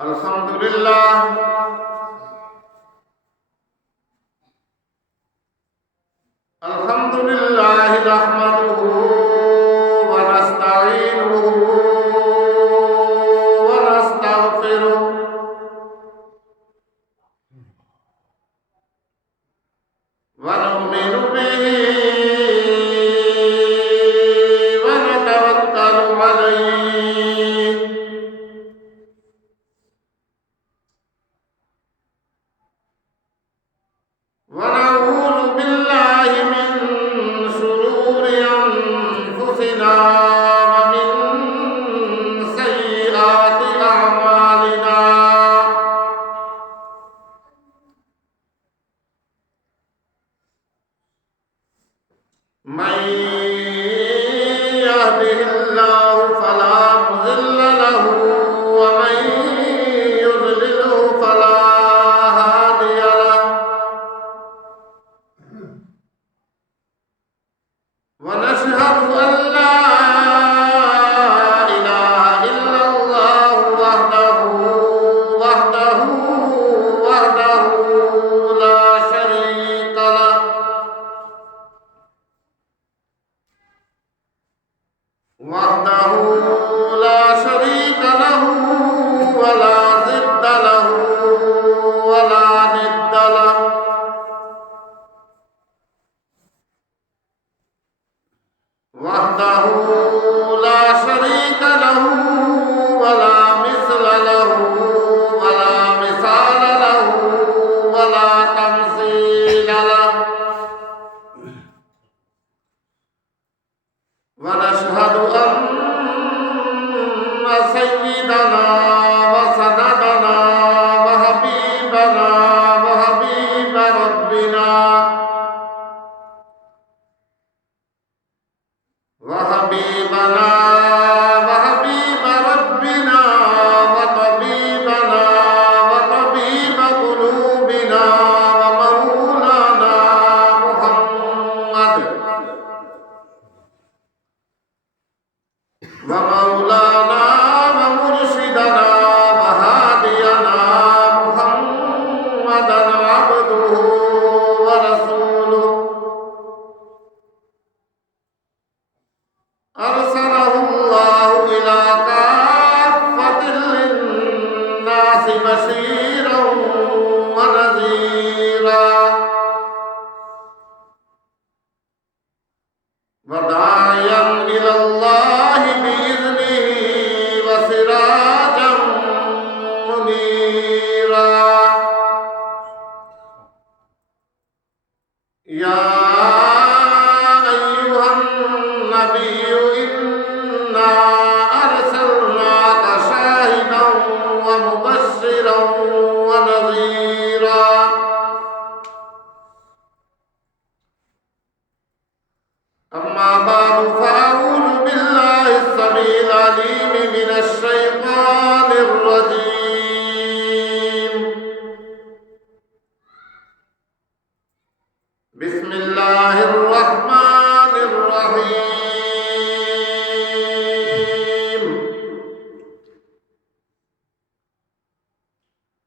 الحمد لله نحمده ونستعينه ونستغفره ونؤمن به ونتوكل عليه ونعوذ بالله من شرور أنفسنا ومن سيئات أعمالنا من يهده الله فلا مضل له ومن يضلله فلا هادي له ونشهد أن لا إله إلا الله وحده لا شريك له ولا ضد له ولا ند له وحده لا شريك له ولا مثل له ولا مثال له ولا تمثيل له ونشهد أن سيدنا وسندنا وحبيبنا وحبيب ربنا وحبيبنا وطبيبنا وطبيب قلوبنا ومولانا محمد ومولانا ومرشدنا وهادينا محمدا عبده ورسوله أرسله الله إلى كافة للناس بشيرا ونذيرا وداعيا إلى الله بإذنه وسراجا منيرا يا أيها النبي إنا أرسلناك شاهدا ومبشرا ونذيرا أما بعد فأعوذ بالله السميع العليم من الشيطان الرجيم بسم الله الرحمن الرحيم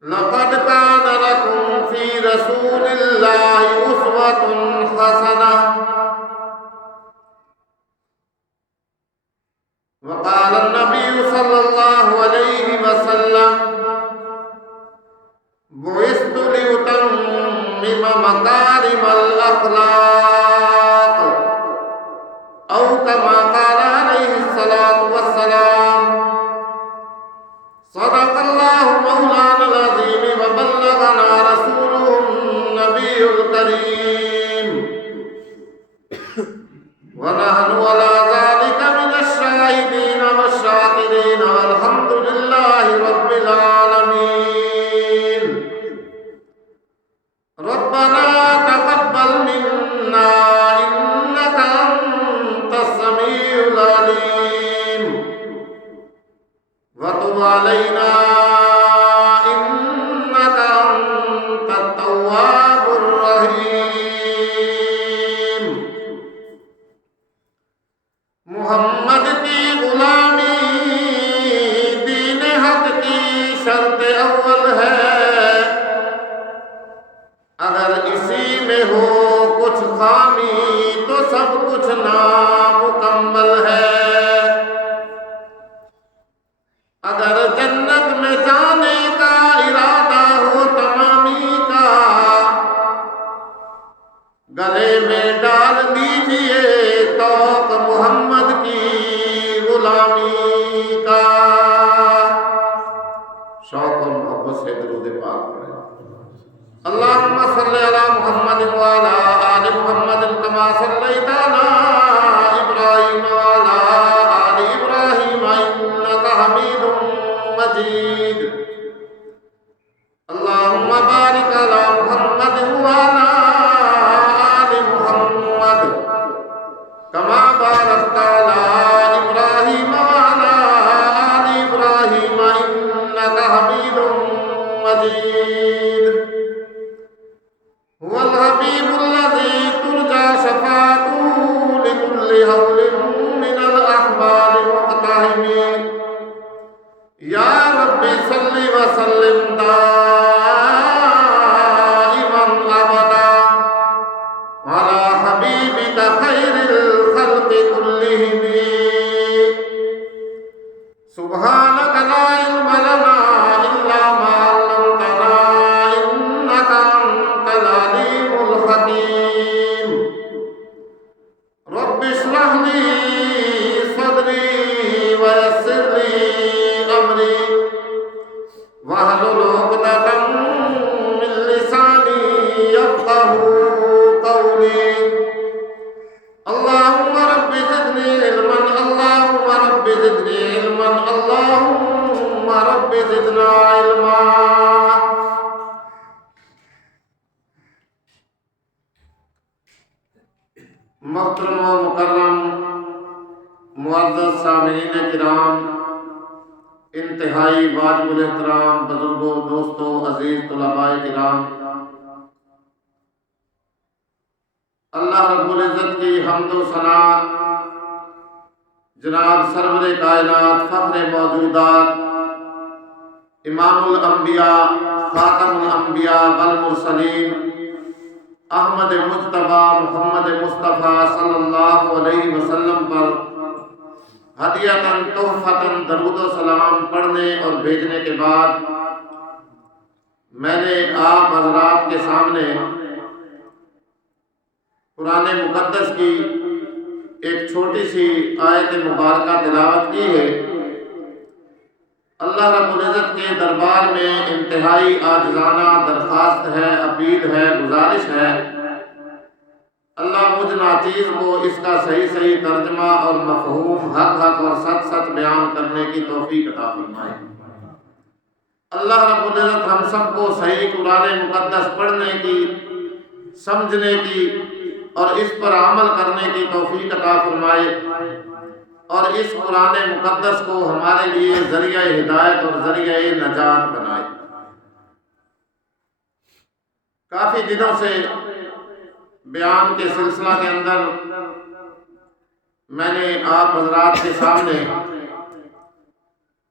لقد كان لكم في رسول الله أسوة حسنة وقال النبي صلى الله عليه وسلم بعثت لأتمم مكارم الأخلاق أو كما قال عليه الصلاة والسلام صدق الله مولانا العظيم وبلغنا رسوله النبي الكريم ونحن على ذلك من الشاهدين والشاكرين والحمد لله رب العالمين ربنا تقبل منا اللهم صل على محمد وعلى آل محمد كما صليت على إبراهيم وعلى آل إبراهيم إنك حميد مجيد اللهم بارك على محمد وعلى آل محمد كما باركت على إبراهيم وعلى آل إبراهيم إنك حميد مجيد هو الحبيب الذي ترجى شفاعته لكل هول من الأحوال مقتحم يا رب صل وسلم دائما أبدا على حبيبك خير الخلق كلهم سبحانك لا علم لنا إلا ما علمتنا إنك أنت العليم الحكيم رب اشرح لي صدري ويسر لي أمري واحلل عقدة من لساني يفقهوا قولي اللهم رب زدني علما اللهم رب زدني علما اللهم رب زدنا علما محترم و مکرم معزز سامعین کرام، انتہائی واجب الاحترام بزرگوں، دوستوں، عزیز طلباء کرام، اللہ رب العزت کی حمد و ثنا جناب سرور کائنات، فخر موجودات، امام الانبیاء، خاتم الانبیاء والمرسلین، احمد مجتبی محمد مصطفیٰ صلی اللہ علیہ وسلم پر ہدیۃً تحفۃً درود و سلام پڑھنے اور بھیجنے کے بعد میں نے آپ حضرات کے سامنے قرآن مقدس کی ایک چھوٹی سی آیت مبارکہ تلاوت کی ہے۔ اللہ رب العزت کے دربار میں انتہائی عاجزانہ درخواست ہے، اپیل ہے، گزارش ہے، اللہ مجھ ناچیز کو اس کا صحیح ترجمہ اور مفہوم حق اور سچ بیان کرنے کی توفیق عطا فرمائے۔ اللہ رب العزت ہم سب کو صحیح قرآن مقدس پڑھنے کی، سمجھنے کی اور اس پر عمل کرنے کی توفیق عطا فرمائے، اور اس قرآن مقدس کو ہمارے لیے ذریعہ ہدایت اور ذریعہ نجات بنائے۔ کافی دنوں سے بیان کے سلسلہ کے اندر میں نے آپ حضرات کے سامنے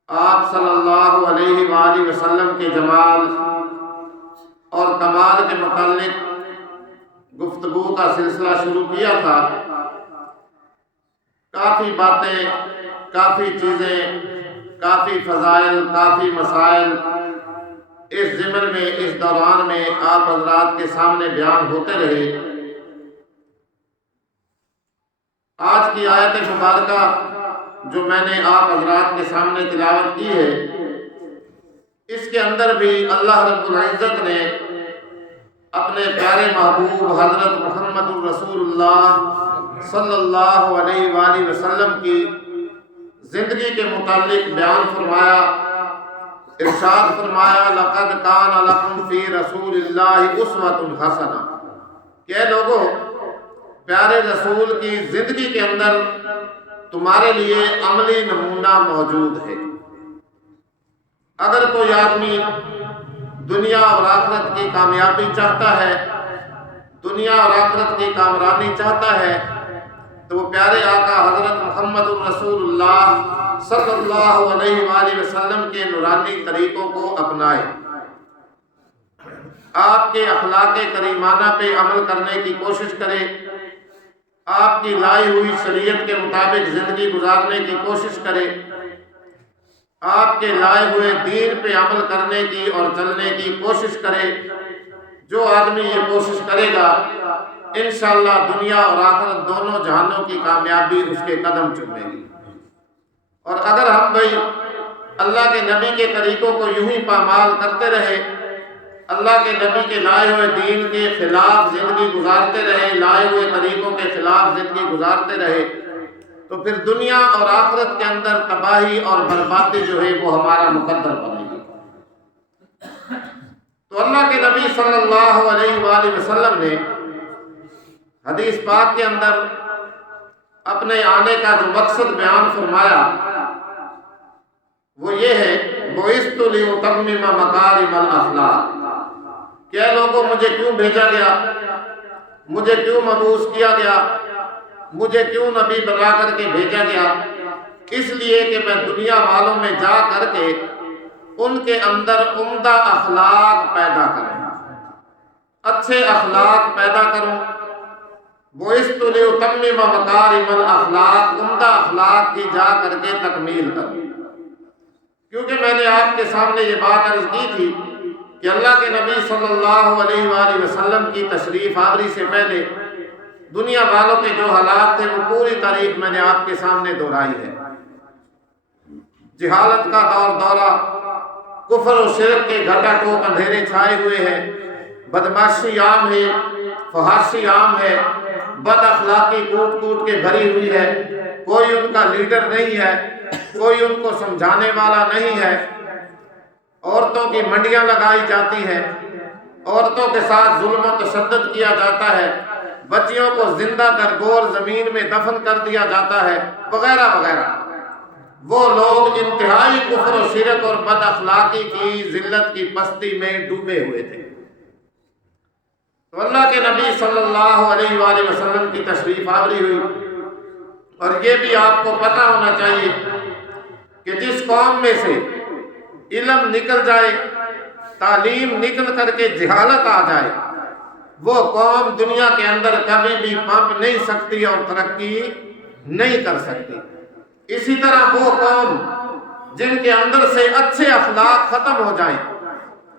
آپ صلی اللہ علیہ وآلہ وسلم کے جمال اور کمال کے متعلق گفتگو کا سلسلہ شروع کیا تھا۔ کافی باتیں، کافی چیزیں، کافی فضائل، کافی مسائل اس ضمن میں، اس دوران میں آپ حضرات کے سامنے بیان ہوتے رہے۔ آج کی آیت مبارکہ جو میں نے آپ حضرات کے سامنے تلاوت کی ہے، اس کے اندر بھی اللہ رب العزت نے اپنے پیارے محبوب حضرت محمد الرسول اللہ صلی اللہ علیہ وآلہ وسلم کی زندگی کے متعلق بیان فرمایا، ارشاد فرمایا لَقَدْ كَانَ لَكُمْ فِي رَسُولِ اللَّهِ أُسْوَةٌ حَسَنَةٌ کہ لوگوں، پیارے رسول کی زندگی کے اندر تمہارے لیے عملی نمونہ موجود ہے۔ اگر کوئی آدمی دنیا اور آخرت کی کامیابی چاہتا ہے، دنیا اور آخرت کی کامرانی چاہتا ہے، تو وہ پیارے آقا حضرت محمد الرسول اللہ صلی اللہ علیہ وآلہ وسلم کے نورانی طریقوں کو اپنائے، آپ کے اخلاق کریمانہ پہ عمل کرنے کی کوشش کرے، آپ کی لائی ہوئی شریعت کے مطابق زندگی گزارنے کی کوشش کرے، آپ کے لائے ہوئے دین پہ عمل کرنے کی اور چلنے کی کوشش کرے۔ جو آدمی یہ کوشش کرے گا، انشاءاللہ دنیا اور آخرت دونوں جہانوں کی کامیابی اس کے قدم چومے گی۔ اور اگر ہم بھائی اللہ کے نبی کے طریقوں کو یوں ہی پامال کرتے رہے، اللہ کے نبی کے لائے ہوئے دین کے خلاف زندگی گزارتے رہے، لائے ہوئے طریقوں کے خلاف زندگی گزارتے رہے، تو پھر دنیا اور آخرت کے اندر تباہی اور بربادی جو ہے وہ ہمارا مقدر بنے گی۔ تو اللہ کے نبی صلی اللہ علیہ وآلہ وسلم نے حدیث پاک کے اندر اپنے آنے کا جو مقصد بیان فرمایا وہ یہ ہے، بُعِثْتُ لِأُتَمِّمَ مَكَارِمَ الْأَخْلَاقِ، کہ اے لوگوں مجھے کیوں بھیجا گیا، مجھے کیوں مبعوث کیا گیا، مجھے کیوں نبی بنا کر کے بھیجا گیا؟ اس لیے کہ میں دنیا والوں میں جا کر کے ان کے اندر عمدہ اخلاق پیدا کروں، اچھے اخلاق پیدا کروں۔ بُعِثْتُ لِأُتَمِّمَ مَكَارِمَ الْأَخْلَاقِ، عمدہ اخلاق کی جا کر کے تکمیل کروں۔ کیونکہ میں نے آپ کے سامنے یہ بات عرض کی تھی کہ اللہ کے نبی صلی اللہ علیہ وآلہ وسلم کی تشریف آوری سے پہلے دنیا والوں کے جو حالات تھے وہ پوری تاریخ میں نے آپ کے سامنے دہرائی ہے۔ جہالت کا دور دورہ، کفر و شرک کے گھٹا ٹوپ اندھیرے چھائے ہوئے ہیں، بدماشی عام ہے، فحاشی عام ہے، بد اخلاقی کوٹ کوٹ کے بھری ہوئی ہے، کوئی ان کا لیڈر نہیں ہے، کوئی ان کو سمجھانے والا نہیں ہے، عورتوں کی منڈیاں لگائی جاتی ہیں، عورتوں کے ساتھ ظلم و تشدد کیا جاتا ہے، بچیوں کو زندہ درگور زمین میں دفن کر دیا جاتا ہے، وغیرہ وغیرہ۔ وہ لوگ انتہائی کفر و شرک اور بد اخلاقی کی ذلت کی پستی میں ڈوبے ہوئے تھے۔ تو اللہ کے نبی صلی اللہ علیہ وآلہ وسلم کی تشریف آوری ہوئی، اور یہ بھی آپ کو پتہ ہونا چاہیے کہ جس قوم میں سے علم نکل جائے، تعلیم نکل کر کے جہالت آ جائے، وہ قوم دنیا کے اندر کبھی بھی پنپ نہیں سکتی اور ترقی نہیں کر سکتی۔ اسی طرح وہ قوم جن کے اندر سے اچھے اخلاق ختم ہو جائیں،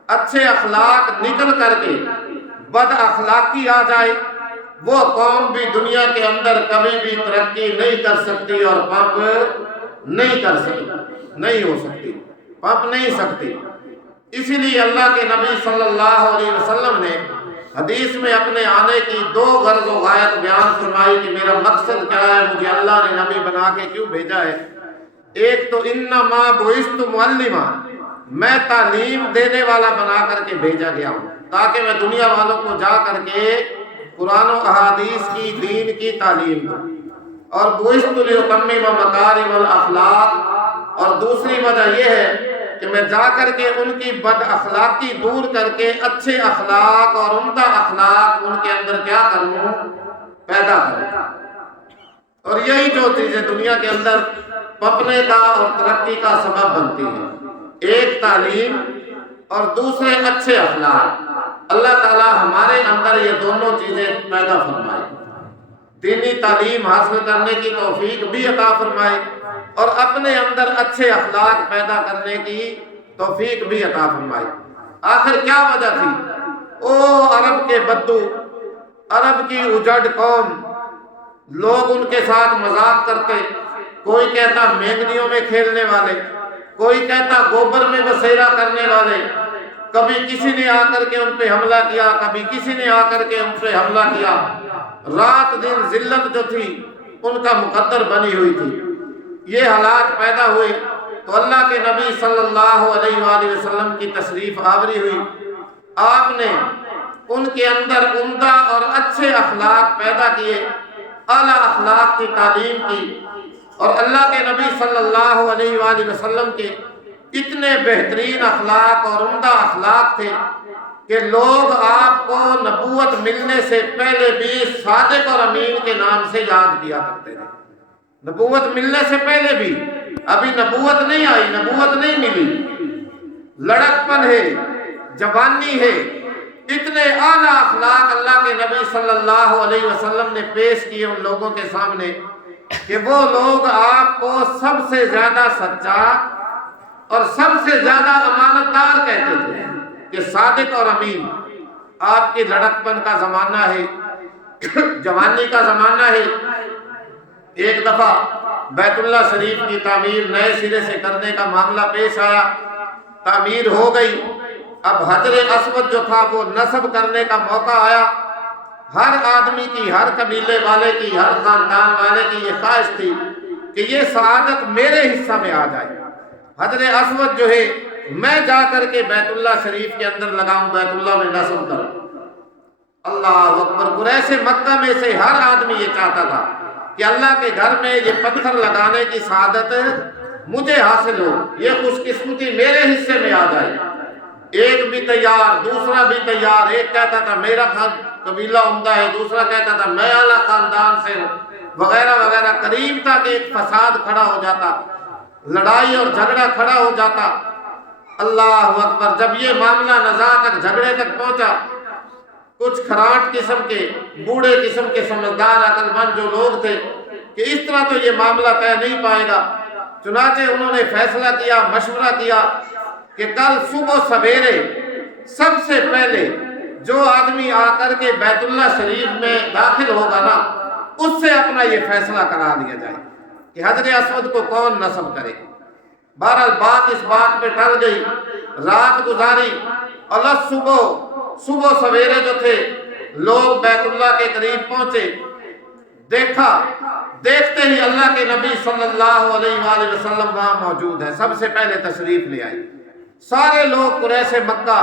اچھے اخلاق نکل کر کے بد اخلاقی آ جائے، وہ قوم بھی دنیا کے اندر کبھی بھی ترقی نہیں کر سکتی اور پنپ نہیں کر سکتی، نہیں ہو سکتی، پنپ نہیں سکتی۔ اسی لیے اللہ کے نبی صلی اللہ علیہ وسلم نے حدیث میں اپنے آنے کی دو غرض و غایت بیان فرمائی کہ میرا مقصد کیا ہے، مجھے اللہ نے نبی بنا کے کیوں بھیجا ہے۔ ایک تو انما بعثت معلما، میں تعلیم دینے والا بنا کر کے بھیجا گیا ہوں تاکہ میں دنیا والوں کو جا کر کے قرآن و احادیث کی دین کی تعلیم دوں، اور بعثت لأتمم مکارم الاخلاق، اور دوسری وجہ یہ ہے کہ میں جا کر کے ان کی بد اخلاقی دور کر کے اچھے اخلاق اور عمدہ اخلاق ان کے اندر کیا کروں، پیدا کروں۔ اور یہی جو چیزیں دنیا کے اندر پپنے کا اور ترقی کا سبب بنتی ہیں، ایک تعلیم اور دوسرے اچھے اخلاق۔ اللہ تعالی ہمارے اندر یہ دونوں چیزیں پیدا فرمائے، دینی تعلیم حاصل کرنے کی توفیق بھی عطا فرمائے اور اپنے اندر اچھے اخلاق پیدا کرنے کی توفیق بھی عطا فرمائے۔ آخر کیا وجہ تھی؟ عرب کے بدو، عرب کی اجڑ قوم، لوگ ان کے ساتھ مذاق کرتے، کوئی کہتا مینگنیوں میں کھیلنے والے، کوئی کہتا گوبر میں بسیرا کرنے والے، کبھی کسی نے آ کر کے ان پہ حملہ کیا، کبھی کسی نے آ کر کے ان پہ حملہ کیا۔ رات دن ذلت جو تھی ان کا مقدر بنی ہوئی تھی۔ یہ حالات پیدا ہوئے تو اللہ کے نبی صلی اللہ علیہ وآلہ وسلم کی تشریف آوری ہوئی، آپ نے ان کے اندر عمدہ اور اچھے اخلاق پیدا کیے، اعلیٰ اخلاق کی تعلیم کی، اور اللہ کے نبی صلی اللہ علیہ وآلہ وسلم کے اتنے بہترین اخلاق اور عمدہ اخلاق تھے کہ لوگ آپ کو نبوت ملنے سے پہلے بھی صادق اور امین کے نام سے یاد کیا کرتے تھے۔ نبوت ملنے سے پہلے بھی، ابھی نبوت نہیں آئی، نبوت نہیں ملی، لڑکپن ہے، جوانی ہے، اتنے اعلیٰ اخلاق اللہ کے نبی صلی اللہ علیہ وسلم نے پیش کیے ان لوگوں کے سامنے کہ وہ لوگ آپ کو سب سے زیادہ سچا اور سب سے زیادہ امانت دار کہتے تھے کہ صادق اور امین۔ آپ کی لڑکپن کا زمانہ ہے، جوانی کا زمانہ ہے۔ ایک دفعہ بیت اللہ شریف کی تعمیر نئے سرے سے کرنے کا معاملہ پیش آیا، تعمیر ہو گئی، اب حجر اسود جو تھا وہ نصب کرنے کا موقع آیا. ہر آدمی کی، ہر قبیلے والے کی، ہر خاندان والے کی یہ خواہش تھی کہ یہ سعادت میرے حصہ میں آ جائے. حجر اسود جو ہے میں جا کر کے بیت اللہ شریف کے اندر لگاؤں، بیت اللہ میں نصب کروں. اللہ اکبر. قریش مکہ میں سے ہر آدمی یہ چاہتا تھا کہ اللہ کے گھر میں یہ پتھر لگانے کی سعادت مجھے حاصل ہو، یہ خوش قسمتی میرے حصے میں آ جائے. ایک بھی تیار، دوسرا بھی تیار. ایک کہتا تھا میرا قبیلہ عمدہ ہے، دوسرا کہتا تھا میں اعلیٰ خاندان سے ہوں، وغیرہ وغیرہ. قریب تھا کہ ایک فساد کھڑا ہو جاتا، لڑائی اور جھگڑا کھڑا ہو جاتا. اللہ اکبر. جب یہ معاملہ نزاع تک، جھگڑے تک پہنچا، کچھ کھراٹ قسم کے، بوڑھے قسم کے سمجھدار عقل مند جو لوگ تھے کہ اس طرح تو یہ معاملہ طے نہیں پائے گا. چنانچہ انہوں نے فیصلہ کیا، مشورہ کیا کہ کل صبح سویرے سب سے پہلے جو آدمی آ کر کے بیت اللہ شریف میں داخل ہوگا نا، اس سے اپنا یہ فیصلہ کرا دیا جائے کہ حجر اسود کو کون نصب کرے. بہرحال بات اس بات پہ ٹل گئی. رات گزاری اور صبح سویرے جو تھے لوگ بیت اللہ کے قریب پہنچے. دیکھتے ہی اللہ کے نبی صلی اللہ علیہ وآلہ وسلم وہاں موجود ہے. سب سے پہلے تشریف لے آئی. سارے لوگ قریش مکہ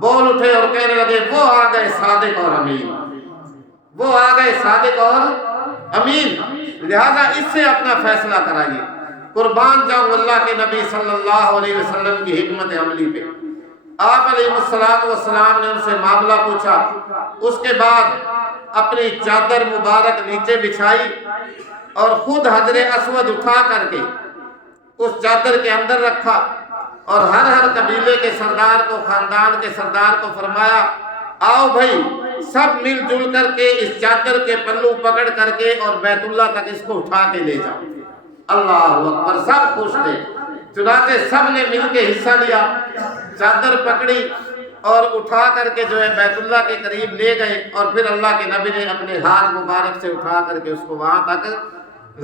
بول اٹھے اور کہنے لگے وہ آ گئے صادق اور امین، وہ آ گئے صادق اور امین، لہذا اس سے اپنا فیصلہ کرائیے. قربان جاؤں اللہ کے نبی صلی اللہ علیہ وسلم کی حکمت عملی پہ. آپ علیہ السلام نے ان سے معاملہ پوچھا. اس کے بعد اپنی چادر مبارک نیچے بچھائی اور خود حجر اسود اٹھا کر کے اس چادر کے اندر رکھا اور ہر قبیلے کے سردار کو، خاندان کے سردار کو فرمایا آؤ بھائی سب مل جل کر کے اس چادر کے پلو پکڑ کر کے اور بیت اللہ تک اس کو اٹھا کے لے جاؤ. اللہ اکبر. سب خوش تھے. چنانچہ سب نے مل کے حصہ لیا، چادر پکڑی اور اٹھا کر کے جو ہے بیت اللہ کے قریب لے گئے. اور پھر اللہ کے نبی نے اپنے ہاتھ مبارک سے اٹھا کر کے اس کو وہاں تک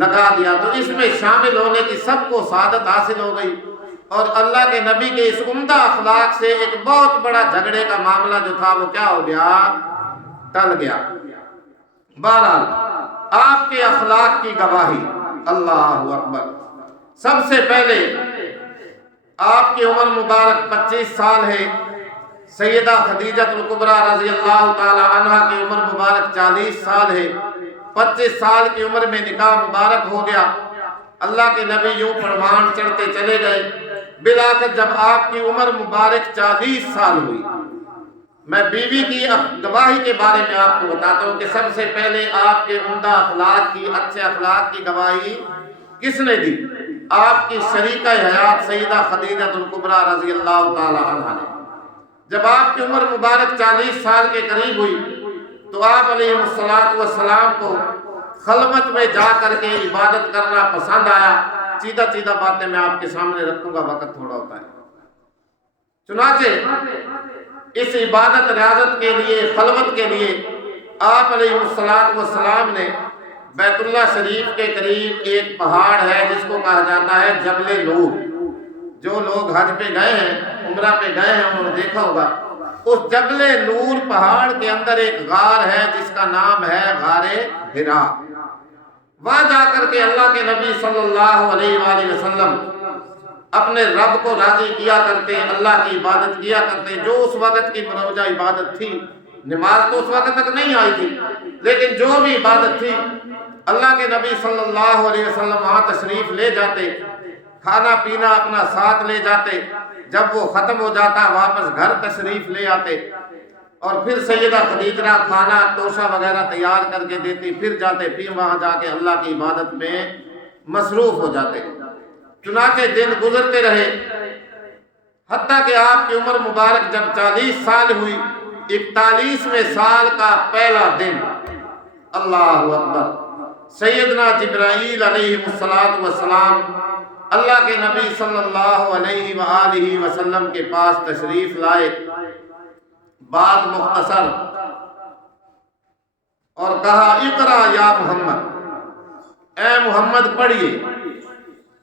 لگا دیا. تو اس میں شامل ہونے کی سب کو سعادت حاصل ہو گئی. اور اللہ کے نبی کے اس عمدہ اخلاق سے ایک بہت بڑا جھگڑے کا معاملہ جو تھا وہ کیا ہو گیا؟ ٹل گیا. بہرحال آپ کے اخلاق کی گواہی. اللہ اکبر. سب سے پہلے آپ کی عمر مبارک 25 سال ہے. سیدہ خدیجہ الکبریٰ رضی اللہ تعالی عنہ کی عمر مبارک 40 سال ہے. 25 سال کی عمر میں نکاح مبارک ہو گیا. اللہ کے نبی یوں پروان چڑھتے چلے گئے. بلاخر جب آپ کی عمر مبارک 40 سال ہوئی، میں بیوی کی گواہی کے بارے میں آپ کو بتاتا ہوں کہ سب سے پہلے آپ کے عمدہ اخلاق کی، اچھے اخلاق کی گواہی کس نے دی؟ آپ کی شریکہ حیات سیدہ خدیجہ الکبریٰ رضی اللہ تعالی عنہا نے. جب آپ کی عمر مبارک 40 سال کے قریب ہوئی تو آپ علیہ السلام کو خلوت میں جا کر کے عبادت کرنا پسند آیا. سیدھا باتیں میں آپ کے سامنے رکھوں گا، وقت تھوڑا ہوتا ہے. چنانچہ اس عبادت ریاضت کے لیے، خلوت کے لیے آپ علیہ السلام نے بیت اللہ شریف کے قریب ایک پہاڑ ہے جس کو کہا جاتا ہے جبل نور. جو لوگ حج پہ گئے ہیں، عمرہ پہ گئے ہیں، انہوں نے دیکھا ہوگا. اس جبل نور پہاڑ کے اندر ایک غار ہے جس کا نام ہے غار حرا. وہاں جا کر کے اللہ کے نبی صلی اللہ علیہ وآلہ وسلم اپنے رب کو راضی کیا کرتے، اللہ کی عبادت کیا کرتے. جو اس وقت کی مروجہ عبادت تھی، نماز تو اس وقت تک نہیں آئی تھی، لیکن جو بھی عبادت تھی اللہ کے نبی صلی اللہ علیہ وسلم وہاں تشریف لے جاتے، کھانا پینا اپنا ساتھ لے جاتے. جب وہ ختم ہو جاتا واپس گھر تشریف لے آتے اور پھر سیدہ خدیجہ کھانا توشہ وغیرہ تیار کر کے دیتی. پھر جاتے، پھر وہاں جا کے اللہ کی عبادت میں مصروف ہو جاتے. چنانچہ دن گزرتے رہے حتیٰ کہ آپ کی عمر مبارک جب 40 سال ہوئی، 41ویں سال کا پہلا دن، اللہ اکبر، سیدنا جبرائیل علیہ السلام اللہ کے نبی صلی اللہ علیہ وآلہ وسلم کے پاس تشریف لائے. بات مختصر اور کہا اقرا یا محمد، اے محمد پڑھیے.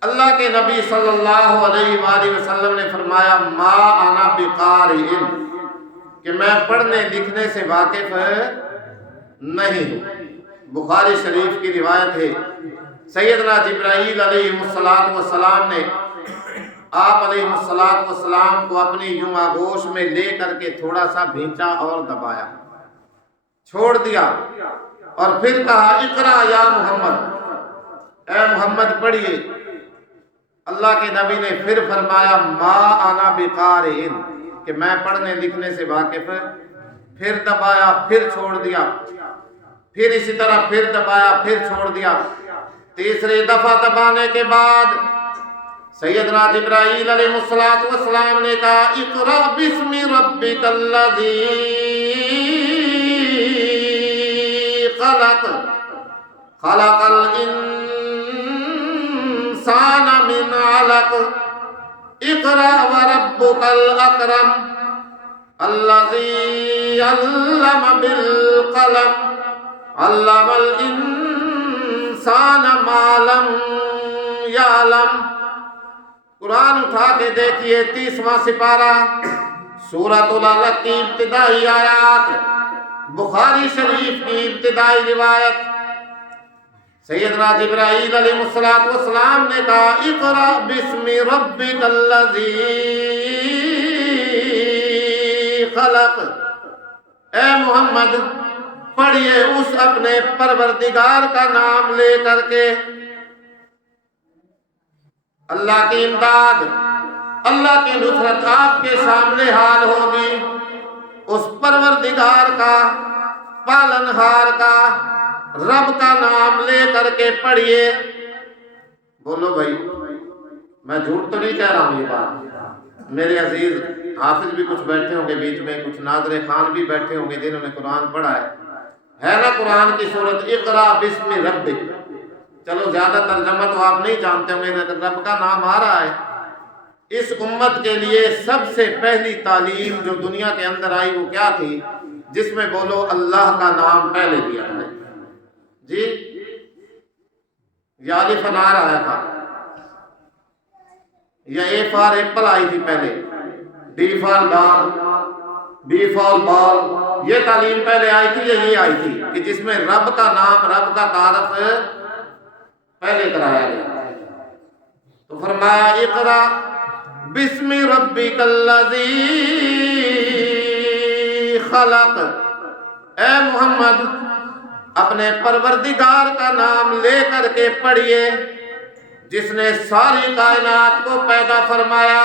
اللہ کے نبی صلی اللہ علیہ وآلہ وسلم نے فرمایا ما انا بقارئ، کہ میں پڑھنے لکھنے سے واقف نہیں ہوں۔ بخاری شریف کی روایت ہے، سیدنا جبرائیل علیہ السلام نے آپ علیہ السلام کو اپنی یوں آغوش میں لے کر کے تھوڑا سا بھینچا اور دبایا، چھوڑ دیا، اور پھر کہا اقرا یا محمد، اے محمد پڑھیے۔ اللہ کے نبی نے پھر فرمایا ما انا بقارئ، کہ میں پڑھنے لکھنے سے واقف، پھر دبایا، پھر چھوڑ دیا، پھر اسی طرح پھر دبایا، پھر چھوڑ دیا۔ تیسرے دفعہ دبانے کے بعد سیدنا جبرائیل علیہ السلام نے کہا اقرأ بسم ربک الذی خلق، خلق الانسان من علق، اقرأ وربک الاکرم الذی علم بالقلم، علم الانسان ما لم یعلم۔ قرآن اٹھا کے دیکھیے 30واں سپارہ، سورۃ العلق کی ابتدائی آیات، بخاری شریف کی ابتدائی روایت۔ سیدنا جبرائیل علیہ السلام نے کہا اقرأ بسم ربک الذی خلق، اے محمد پڑھیے اس اپنے پروردگار کا نام لے کر کے۔ اللہ کی امداد، اللہ کی نصرت آپ کے سامنے حال ہوگی، اس پروردگار کا، پالنہار کا، رب کا نام لے کر کے پڑھیے۔ بولو بھائی، میں جھوٹ تو نہیں کہہ رہا ہوں یہ بات، میرے عزیز حافظ بھی کچھ بیٹھے ہوں گے بیچ میں، کچھ ناظر خان بھی بیٹھے ہوں گے جنہوں نے قرآن پڑھا ہے نا قرآن کی سورت اقرأ بسم ربک۔ چلو زیادہ ترجمہ تو آپ نہیں جانتے ہوں گے، رب کا نام آ رہا ہے۔ اس امت کے لیے سب سے پہلی تعلیم جو دنیا کے اندر آئی وہ کیا تھی؟ جس میں بولو اللہ کا نام پہلے دیا ہے جی، یا الف انار آیا تھا، یا اے فار ایپل آئی تھی پہلے، ڈی فار ڈال، بی فار بال، یہ تعلیم پہلے آئی تھی یا یہ آئی تھی کہ جس میں رب کا نام، رب کا تعارف پہلے کرایا گیا؟ تو فرمایا اقرأ بسم ربک الذی خلق، اے محمد اپنے پروردگار کا نام لے کر کے پڑھیے جس نے ساری کائنات کو پیدا فرمایا۔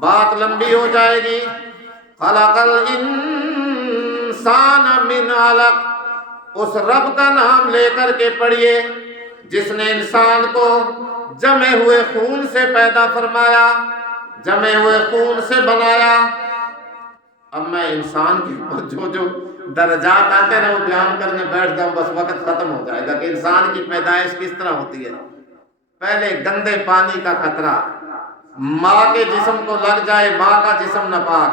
بات لمبی ہو جائے گی۔ خلق الانسان من علق، اس رب کا نام لے کر کے پڑھیے جس نے انسان کو جمے ہوئے خون سے پیدا فرمایا، جمے ہوئے خون سے بنایا۔ اب میں انسان کے اوپر جو درجات آتے ہیں وہ بیان کرنے بیٹھ جاؤں بس وقت ختم ہو جائے گا کہ انسان کی پیدائش کس طرح ہوتی ہے۔ پہلے گندے پانی کا قطرہ، ماں کے جسم کو لگ جائے ماں کا جسم ناپاک،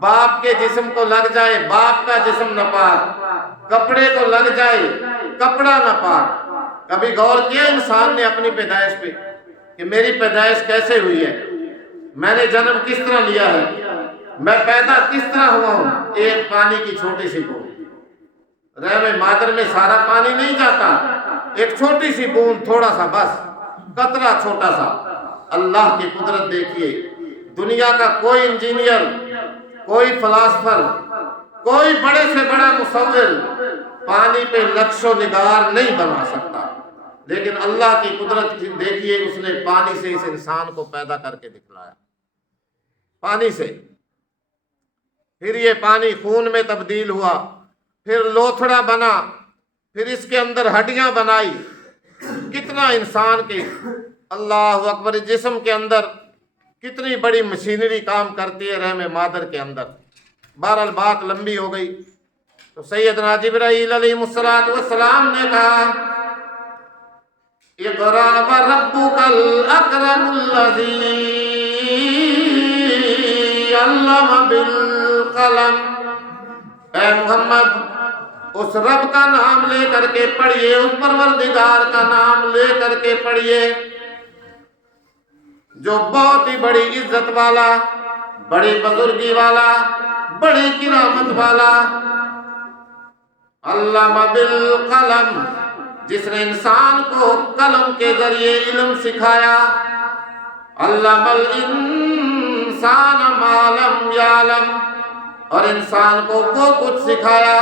باپ کے جسم کو لگ جائے باپ کا جسم ناپاک، کپڑے کو لگ جائے کپڑا ناپاک۔ کبھی غور کیا انسان نے اپنی پیدائش پہ کہ میری پیدائش کیسے ہوئی ہے، میں نے جنم کس طرح لیا ہے، میں پیدا کس طرح ہوا ہوں؟ ایک پانی کی چھوٹی سی بوند، رحم مادر میں سارا پانی نہیں جاتا، ایک چھوٹی سی بوند، تھوڑا سا بس قطرہ چھوٹا سا۔ اللہ کی قدرت دیکھیے، دنیا کا کوئی انجینئر، کوئی فلاسفر، کوئی بڑے سے بڑا مصور پانی پہ نقش و نگار نہیں بنا سکتا، لیکن اللہ کی قدرت دیکھیے، اس نے پانی سے اس انسان کو پیدا کر کے دکھلایا، پانی سے۔ پھر یہ پانی خون میں تبدیل ہوا، پھر لوتھڑا بنا، پھر اس کے اندر ہڈیاں بنائی۔ کتنا انسان کے، اللہ اکبر، جسم کے اندر کتنی بڑی مشینری کام کرتی ہے رحم مادر کے اندر۔ بہرحال بات لمبی ہو گئی، تو سیدنا جبرائیل علیہ السلام نے کہا اقرأ وربک الاکرم الذی علم بالقلم، اے محمد اس رب کا نام لے کر کے پڑھیے، اس پروردگار کا نام لے کر کے پڑھیے جو بہت ہی بڑی عزت والا، بڑی بزرگی والا، بڑی کرامت والا، علامہ بالقلم، جس نے انسان کو قلم کے ذریعے علم سکھایا، علم الانسان ما لم یعلم، اور انسان کو وہ کچھ سکھایا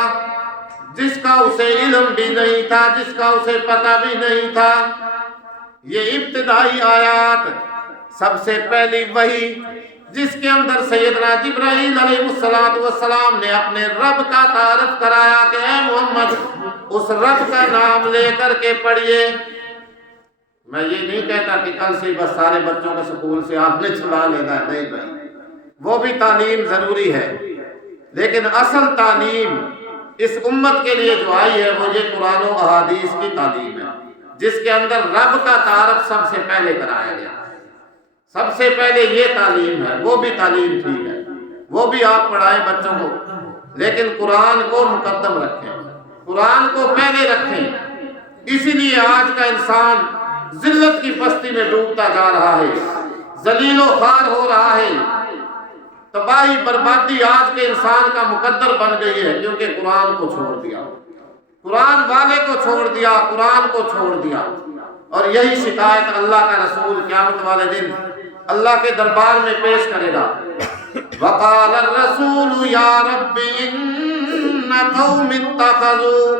جس کا اسے علم بھی نہیں تھا، جس کا اسے پتہ بھی نہیں تھا۔ یہ ابتدائی آیات، سب سے پہلی وحی جس کے اندر سیدنا جبرائیل علیہ السلام نے اپنے رب کا تعارف کرایا کہ اے محمد اس رب کا نام لے کر کے پڑھیے۔ میں یہ نہیں کہتا کہ کل سے بس سارے بچوں کو سکول سے آپ نے چھڑا لینا ہے، نہیں بھائی، وہ بھی تعلیم ضروری ہے، لیکن اصل تعلیم اس امت کے لیے جو آئی ہے وہ یہ قرآن و احادیث کی تعلیم ہے، جس کے اندر رب کا تعارف سب سے پہلے کرایا گیا، سب سے پہلے یہ تعلیم ہے۔ وہ بھی تعلیم ٹھیک ہے، وہ بھی آپ پڑھائیں بچوں کو، لیکن قرآن کو مقدم رکھیں، قرآن کو پہلے رکھیں۔ اسی لیے آج کا انسان ذلت کی پستی میں ڈوبتا جا رہا ہے، ذلیل و خوار ہو رہا ہے، تباہی بربادی آج کے انسان کا مقدر بن گئی ہے، کیونکہ قرآن کو چھوڑ دیا، قرآن والے کو چھوڑ دیا، قرآن کو چھوڑ دیا۔ اور یہی شکایت اللہ کا رسول قیامت والے دن اللہ کے دربار میں پیش کرے گا۔ وقال الرسول یا رب ان قوم اتخذوا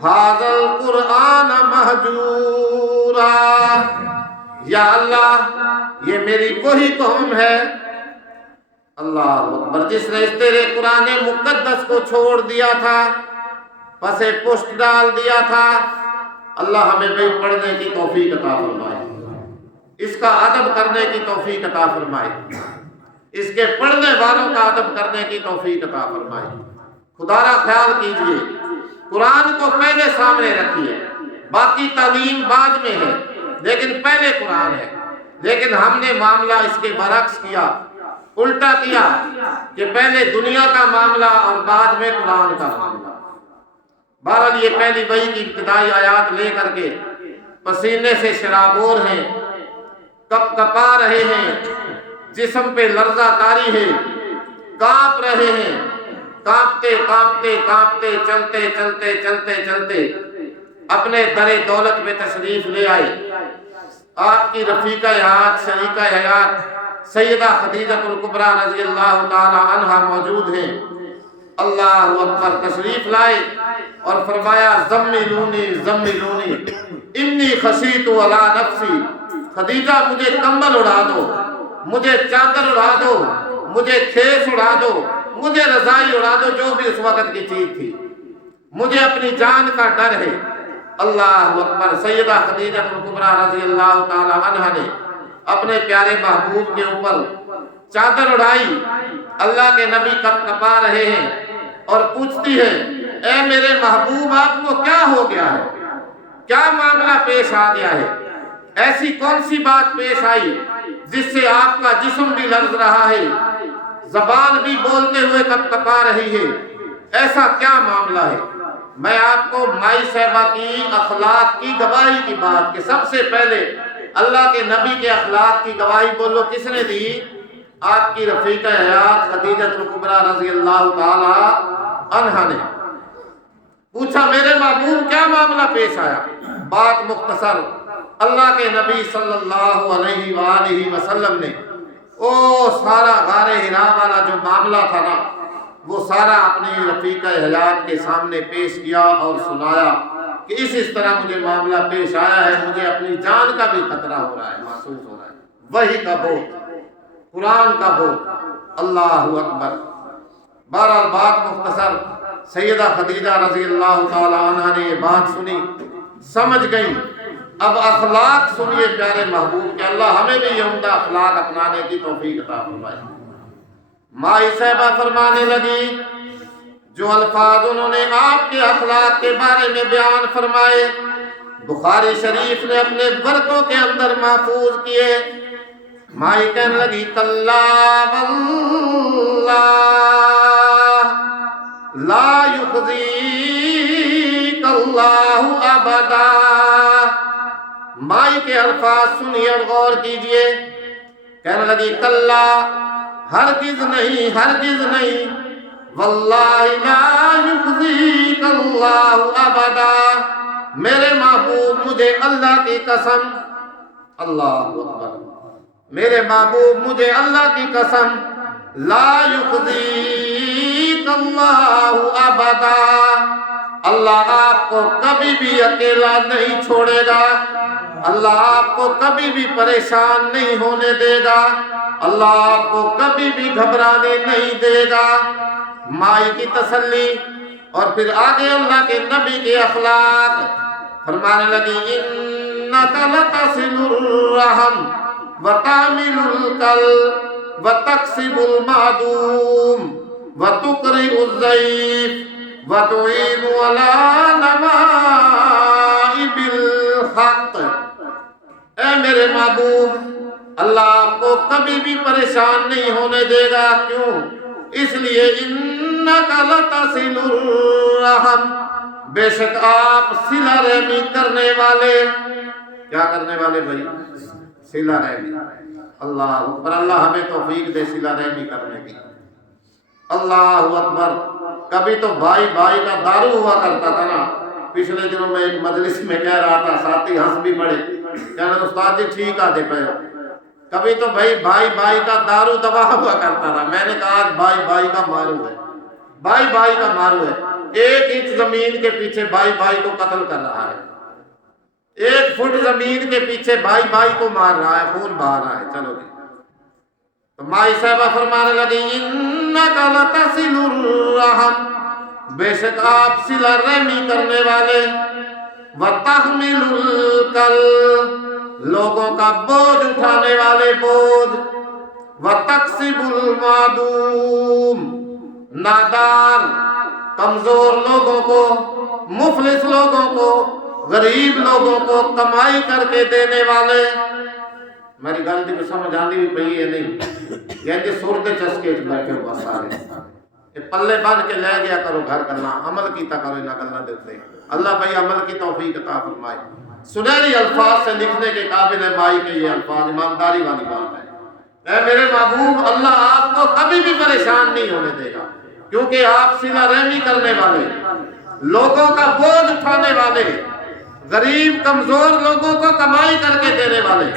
هذا القرآن مہجورا، یا اللہ یہ میری وہی قوم ہے، اللہ اکبر، جس نے تیرے قرآن مقدس کو چھوڑ دیا تھا، پسے پشت ڈال دیا تھا۔ اللہ ہمیں بھی پڑھنے کی توفیق عطا فرمائے، اس کا ادب کرنے کی توفیق عطا فرمائے، اس کے پڑھنے والوں کا ادب کرنے کی توفیق عطا فرمائے۔ خدا را خیال کیجئے، قرآن کو پہلے سامنے رکھیے، باقی تعلیم بعد میں ہے، لیکن پہلے قرآن ہے۔ لیکن ہم نے معاملہ اس کے برعکس کیا، الٹا کیا کہ پہلے دنیا کا معاملہ اور بعد میں قرآن کا معاملہ۔ بہرحال یہ پہلی وحی کی ابتدائی آیات لے کر کے پسینے سے شرابور ہیں، کپ کپا رہے ہیں، جسم پہ لرزہ طاری ہے، کانپ رہے ہیں، کانپتے کانپتے کانپتے چلتے چلتے چلتے چلتے اپنے در دولت میں تشریف لے آئے۔ آپ کی رفیقہ حیات، شریکہ حیات سیدہ خدیجہ الکبریٰ رضی اللہ تعالی عنہا موجود ہیں۔ اللہ اکبر، تشریف لائے اور فرمایا زملونی زملونی انی خشیت علی نفسی، خدیجہ مجھے کمبل اڑا دو، مجھے چادر اڑا دو، مجھے کھیس اڑا دو، مجھے رضائی اڑا دو، جو بھی اس وقت کی چیز تھی، مجھے اپنی جان کا ڈر ہے۔ اللہ اکبر، سیدہ خدیجہ الکبریٰ رضی اللہ تعالی عنہا نے اپنے پیارے محبوب کے اوپر چادر اڑائی۔ اللہ کے نبی کپ کپا رہے ہیں اور پوچھتی ہے اے میرے محبوب آپ کو کیا ہو گیا ہے، کیا معاملہ پیش آ گیا ہے، ایسی کون سی بات پیش آئی جس سے آپ کا جسم بھی لرز رہا ہے، زبان بھی بولتے ہوئے کپ کپا رہی ہے، ایسا کیا معاملہ ہے؟ میں آپ کو مائی صاحبہ کی اخلاق کی گواہی کی بات کہ سب سے پہلے اللہ کے نبی کے اخلاق کی گواہی بولو کس نے دی؟ آپ کی رفیقہ حیات خدیجہ الکبریٰ رضی اللہ تعالی عنہا نے۔ پوچھا میرے محبوب کیا معاملہ پیش آیا؟ بات مختصر، اللہ کے نبی صلی اللہ علیہ وآلہ وسلم نے سارا غار حرا والا جو معاملہ تھا نا، وہ سارا اپنی رفیقہ حیات کے سامنے پیش کیا اور سنایا کہ اس طرح مجھے معاملہ پیش آیا ہے، مجھے اپنی جان کا بھی خطرہ ہو رہا ہے، محسوس ہو رہا ہے۔ وحی کا بوجھ، قرآن کا بوجھ، اللہ اکبر۔ بہرحال بات مختصر، سیدہ خدیجہ رضی اللہ تعالی عنہا نے یہ بات سنی، سمجھ گئی۔ اب اخلاق سنیے پیارے محبوب کہ اللہ ہمیں بھی یہ عمدہ اخلاق اپنانے کی توفیق عطا فرمائے۔ مائی صاحبہ فرمانے لگی جو الفاظ انہوں نے آپ کے اخلاق کے بارے میں بیان فرمائے، بخاری شریف نے اپنے ورقوں کے اندر محفوظ کیے۔ مائی کہنے لگی کلا واللہ لا یخزیک اللہ ابدا۔ مائی کے الفاظ سنیے اور غور کیجئے۔ کہنے لگی کلا، ہرگز نہیں، ہرگز نہیں، واللہ لا یخزیک اللہ ابدا، میرے محبوب مجھے اللہ کی قسم، اللہ اکبر، میرے محبوب مجھے اللہ کی قسم، لا یخزیک اللہ ابدا، اللہ آپ کو کبھی بھی اکیلا نہیں چھوڑے گا، اللہ آپ کو کبھی بھی پریشان نہیں ہونے دے گا، اللہ آپ کو کبھی بھی گھبرانے نہیں دے گا۔ مائی کی تسلی، اور پھر آگے اللہ کے نبی کے اخلاق فرمانے لگی انک لتصل الرحم وتعمل الکل وتکسب المعدوم وتقرئ الضیف وتعین علی نوائب الحق، اے میرے محبوب اللہ آپ کو کبھی بھی پریشان نہیں ہونے دے گا، کیوں؟ اس لیے انک لتصل الرحم، بے شک آپ صلہ رحمی کرنے والے، کیا کرنے والے بھائی؟ صلہ رحمی۔ اللہ اکبر، اللہ ہمیں توفیق دے صلہ رحمی کرنے کی۔ اللہ اکبر، کبھی تو بھائی بھائی کا دارو ہوا کرتا تھا نا، پچھلے دنوں میں ایک مجلس میں کہہ رہا تھا، ساتھی ہنس بھی پڑے، کہنا استاد جی ٹھیک آتے پہ ہو، کبھی تو بھائی بھائی کا دارو دوا ہوا کرتا تھا، میں نے کہا آج بھائی کا مارو ہے، بھائی کا مارو ہے، 1 انچ زمین کے پیچھے بھائی کو قتل کر رہا ہے، 1 فٹ زمین کے پیچھے بھائی کو مار رہا ہے، خون بہا رہا ہے۔ چلو جی، تو مائی صاحبہ فرمانے لگی انک لتصل الرحم، بے شک آپ صلہ رحمی کرنے والے، وتحمل الکل، لوگوں کا بوجھ اٹھانے والے بوجھ، وتکسب المعدوم، نادار کمزور لوگوں کو، مفلس لوگوں کو، غریب لوگوں کو کمائی کر کے دینے والے۔ میری گل دی سمجھ آندی بھی پئی ہے نہیں؟ یعنی سر دے چسکے بیٹھے ہو بس سارے، یہ پلے بن کے لے گیا کرو گھر کرنا، عمل کیتا کرو انہاں گلاں دے اوتے، اللہ بھائی عمل کی توفیق عطا فرمائے۔ سنہری الفاظ سے لکھنے کے قابل ہے مائی کے یہ الفاظ، ایمانداری والی بات ہے، اے میرے محبوب اللہ آپ کو کبھی بھی پریشان نہیں ہونے دے گا، کیونکہ آپ صلہ رحمی کرنے والے، لوگوں کا بوجھ اٹھانے والے، غریب کمزور لوگوں کو کمائی کر کے دینے والے،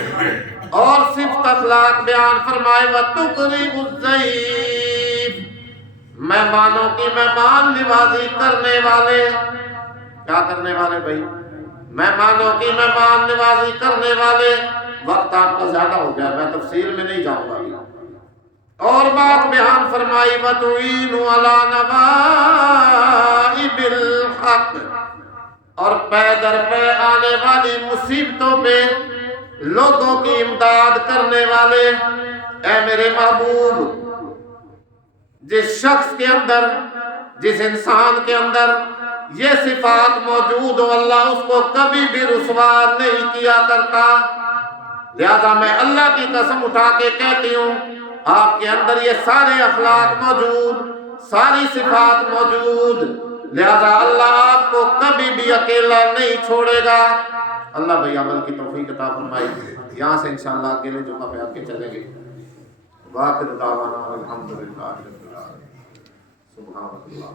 اور صفت اخلاق بیان فرمائے وَتُقْرِئُ الضَّيْفَ، مہمانوں کی مہمان نوازی کرنے والے، کیا کرنے والے بھائی؟ مہمانوں کی مہمان نوازی کرنے والے۔ وقت آپ کا زیادہ ہو گیا، میں تفصیل میں نہیں جاؤں گا، اور بات بیان فرمائی وَتُعِينُ عَلَى نَوَائِبِ الْحَقِّ، اور پے در پے آنے والی مصیبتوں پہ لوگوں کی امداد کرنے والے۔ اے میرے محبوب، جس شخص کے اندر، جس انسان کے اندر یہ صفات موجود ہو، اللہ اس کو کبھی بھی رسوا نہیں کیا کرتا۔ لہذا میں اللہ کی قسم اٹھا کے کہتی ہوں، آپ کے اندر یہ سارے اخلاق موجود، ساری صفات موجود، لہذا اللہ آپ کو کبھی بھی اکیلا نہیں چھوڑے گا۔ اللہ بھائی عمل کی توفیق عطا فرمائے۔ یہاں سے انشاءاللہ اکیلے جمعہ پہ آ کے چلیں گے۔ واخر دعوانا الحمدللہ رب العالمین، سبحان اللہ۔